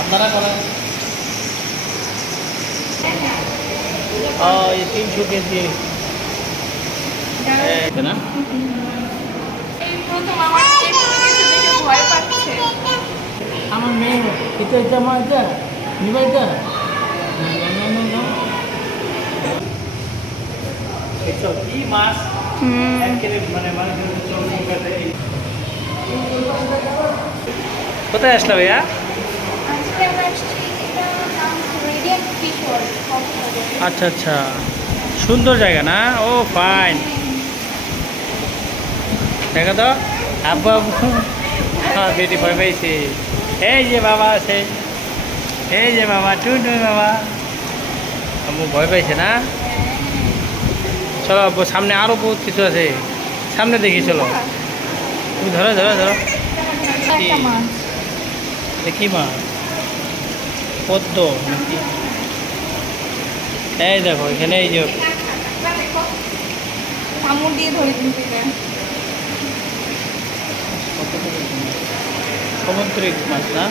আপনারা করেন। এই 300 কেজি না। আমার মেয়ে এটা এটা আমার এটা নিবা এটা কি মাছ মানে কোথায় আসলো ভাইয়া? আচ্ছা আচ্ছা, সুন্দর জায়গা না? ও ফাইন। দেখো তো আব্বু আব্বু, হ্যাঁ বেটি ভয় পাইছে। এই যে বাবা আছে, এই যে বাবা টুনটু বাবা। আম্মু ভয় পাইছে না? চলো আব্বু, সামনে আরো বহুত কিছু আছে, সামনে দেখি চলো। তুমি ধরো ধরো ধরো। দেখি মা, পদ্ম নাকি? এই দেখো এখানে এই যে সামুদ্রিক মাছ না?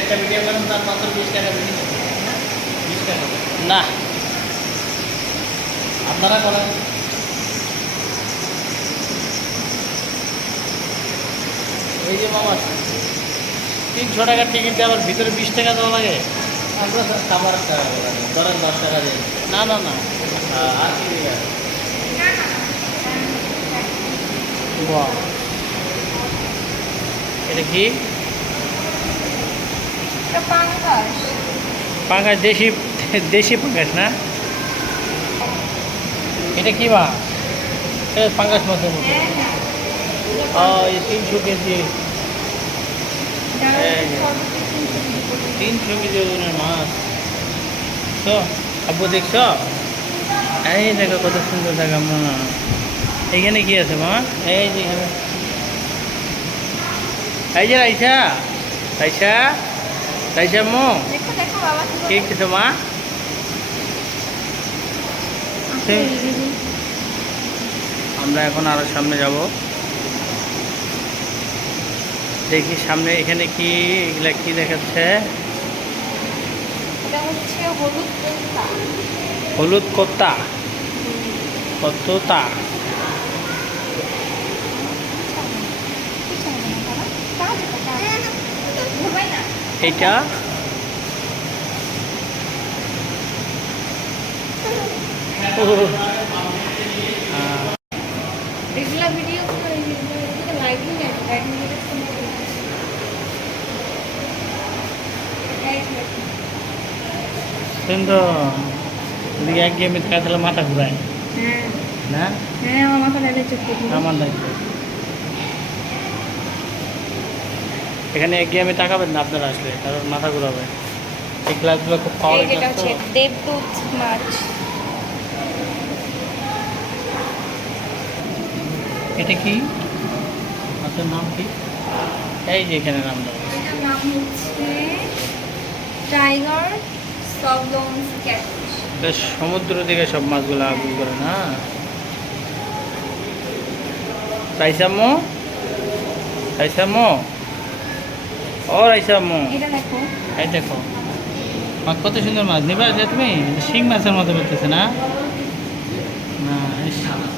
একটা ভিডিও করেন তার মাত্র 20 টাকা বেশি, 20 টাকা না। আপনারা করেন। এই যে মামা 300 টাকার টিকিট দিয়ে আবার ভিতরে 20 টাকা দেওয়া লাগে। আমরা খাবার ধরেন 10 টাকা দিয়ে। না না না, আর কি দিবে? বাহ, এটা কি? পাঙ্গাস, দেশি দেশি পাঙ্গাস না? এটা কি মাছ? এটা পাঙ্গাস মাছের মতো। এই 300 কেজি, 300 কেজি ওজনের মাছ। তো আব্বু দেখছ? এই দেখো কত সুন্দর জায়গা মা। এইখানে কি আছে মা? এই যে এখানে, এই যে রাইসা, রাইসা রাইসা মো কি কিছু মা? আমরা এখন আরো সামনে যাব, দেখি সামনে এখানে কি, এগুলা কি দেখাচ্ছে? হলুদ কোত্তা, কতটা এটা? সুন্দর। এদিকে এক গেমে খেলা মাথা ঘুরায় না? আমার দায়িত্ব। এখানে এক গেমে তাকাবেন না আপনারা আসলে, কারণ মাথা ঘুরাবে। এই ক্লাসগুলো খুব পাওয়ার ক্লাস তো। দেবদূত মাছ। এটা কি মাছের নাম কি? এই যে এখানে নাম দাও। এটার নাম হচ্ছে টাইগার সবলংস ক্যাটফিশ। সমুদ্র থেকে সব মাছগুলো আগুন করে না? রাইসাম্মো, রাইসাম্মো, ও রাইসাম্মো, এটা দেখো, এই দেখো মাছ, কত সুন্দর মাছ। নিবা যে তুমি? শিং মাছের মতো করতেছে না? না,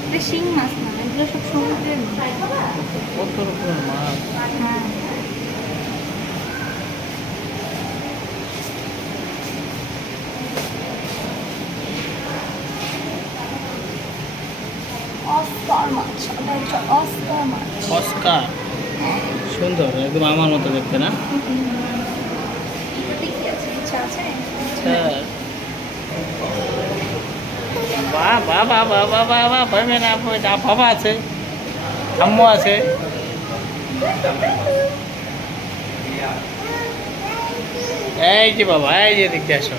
এটা শিং মাছ না, এগুলো সব সমুদ্রের মাছ। কত রকমের মাছ। হ্যাঁ, অস্কার মাছ, এটা হচ্ছে অস্কার মাছ। অস্কার, সুন্দর, একদম আমার মতো দেখতে না? এটাতে কি আছে? ইচ্ছা আছে? বাহ বাহ বাহ বাহ বাহ বাহ বাহ, ভাবে না বাবা আছে, আম্মু আছে। এই যে বাবা, এই যে দেখতে আসো।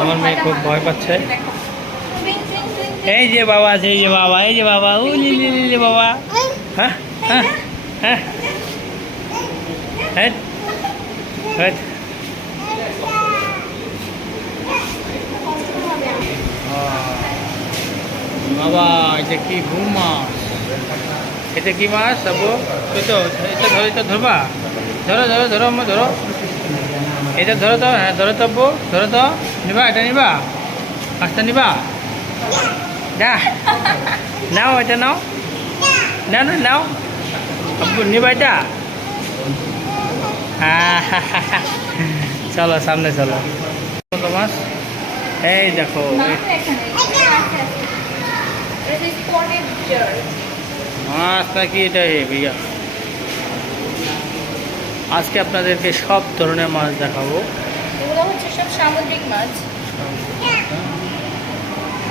আমার মেয়ে খুব ভয় পাচ্ছে। এই যে বাবা আছে, এই যে বাবা, এই যে বাবা, ও লিলি বাবা। হ্যাঁ হ্যাঁ হ্যাঁ হ্যাঁ, বাবা এটা কি ঘুম মাছ, এটা কি মাছ আবু? ওই তো এটা ধরো, এটা ধরবা, ধরো ধরো ধরো আম্মু ধরো, এটা ধরো তো, হ্যাঁ ধরো তো আব্বু, ধরো তো, নিবা এটা নিবা, মাছটা নিবা, না নাও এটা নাও, নাও না নাও আব্বু, নিবা এটা, হ্যাঁ চলো সামনে চলো। কত মাছ, এই দেখো মাছ নাকি এটা, হে ভাইয়া আজকে আপনাদেরকে সব ধরনের মাছ দেখাবো। এগুলো হচ্ছে সব সামুদ্রিক মাছ।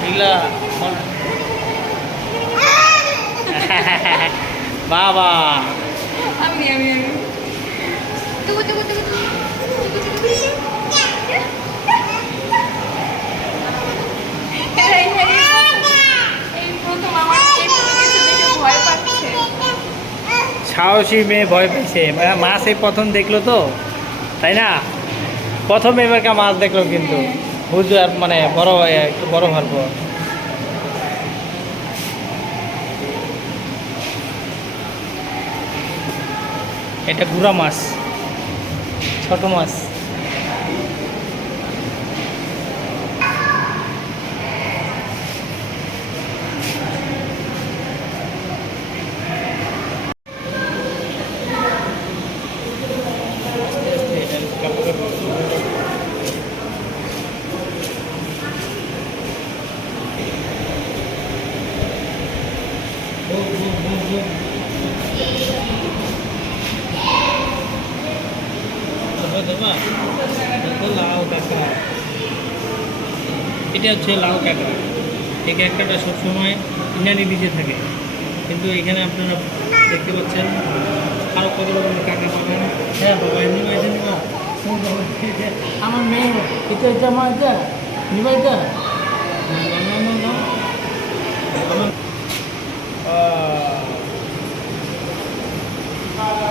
এগুলা বাবা আমি টুকু টুকু টুকু টুকু টুকু এই প্রথম আমার এই কিছু দেখে ভয় পাচ্ছে। সাহসী মেয়ে ভয় পেয়েছে, মাছ এই প্রথম দেখলো তো, তাই না? প্রথম এবারকার মাছ দেখলো, কিন্তু বুঝলো মানে বড় হয়ে একটু বড় হওয়ার পর। এটা গুড়া মাছ, ছোট মাছ। লাউ কাঁকড়া, এটা হচ্ছে লাউ কাঁকড়া। এই কাঁকড়াটা সবসময় ইনানি বিচে থাকে, কিন্তু এখানে আপনারা দেখতে পাচ্ছেন আরও কত রকমের কাঁকড়া পাবেন। হ্যাঁ বাবা নিবা, এটা নিবা, আমার মেয়ে এটা এটা আমার এটা নিবা, এটা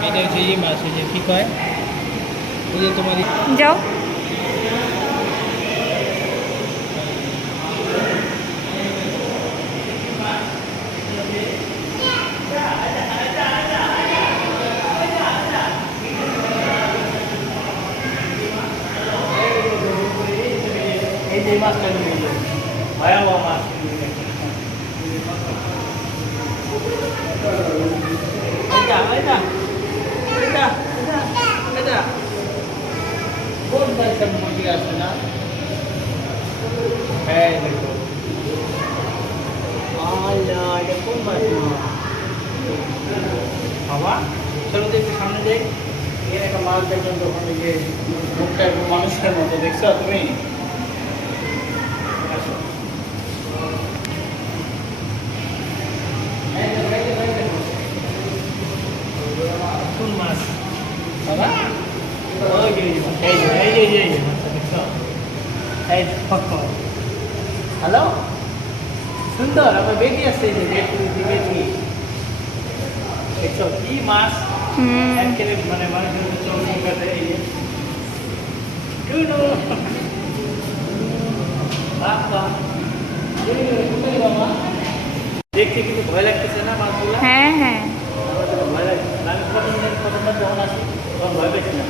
এটা হচ্ছে এই মাছ, ওই যে কী কয়, ওই যে তোমার যাও এই যে মাছটা নিয়ে এলো, ভয়াবহ মাছ। এটা এটা এটা এটা কোন মাছটা মুরগি আছে না? হ্যাঁ দেখো, আল্লাহ এটা কোন মাছ বাবা? চলো তো একটু সামনে যাই। এর একটা মাছ দেখলাম তখন, এই যে মুখটা একটু মানুষের মতো, দেখছো তুমি? কোন মাছ বাবা? ওই যে এই যে এই যে এই যে মাছটা দেখছো? এই হ্যালো, সুন্দর আমার বেটি আসছে, এই যে বেটি বেটি দেখছো কি মাছ, একেবারে মানে মানুষের চোখ মুখাতে। এই যে টুনু বাবা, বাবা দেখতে কিন্তু ভয় লাগতেছে না মাছগুলো? হ্যাঁ হ্যাঁ ভয় লাগছে। আমি প্রথমবার যখন আসি তখন ভয় পেয়েছিলাম,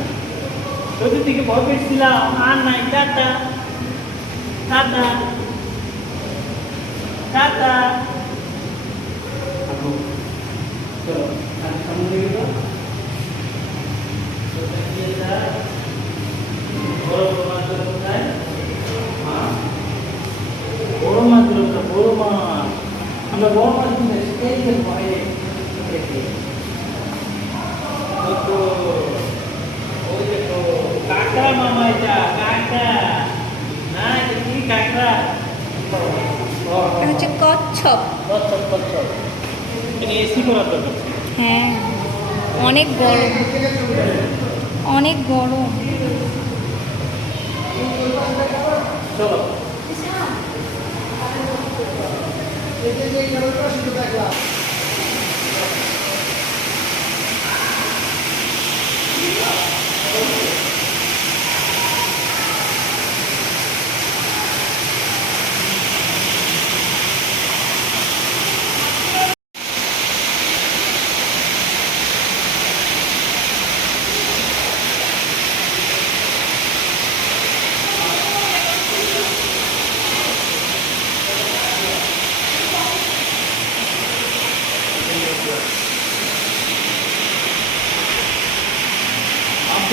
চতুর্দিকে ভয় পেয়েছিলাম, আর নাই টাটা টাটা টাটা। চলো সামনে গেল, বড় মাছ কোথায়? বড় মাছ, বড় মাছ, আমরা বড় মাছ এই ভয়ে দেখি। ওই দেখো কাঁকড়া মামা, এটা কাঁকড়া না, এটা কি কাঁকড়া? এটা হচ্ছে কচ্ছপ। কচ্ছপ কচ্ছপ, এটা এসি করার দরকার। হ্যাঁ অনেক গরম, অনেক গরম। চলো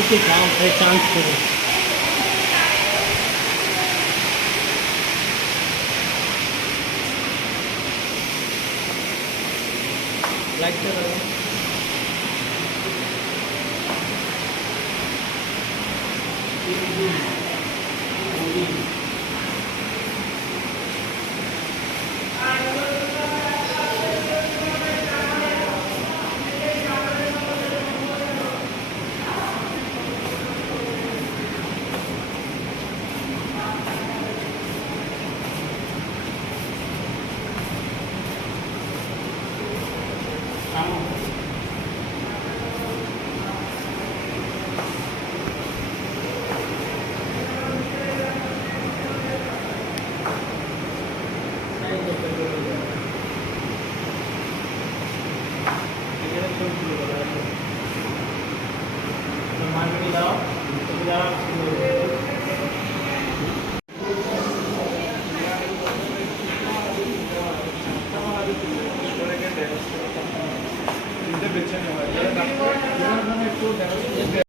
কিছু খাও, তাই চান্স করো। লাইটটা দাও।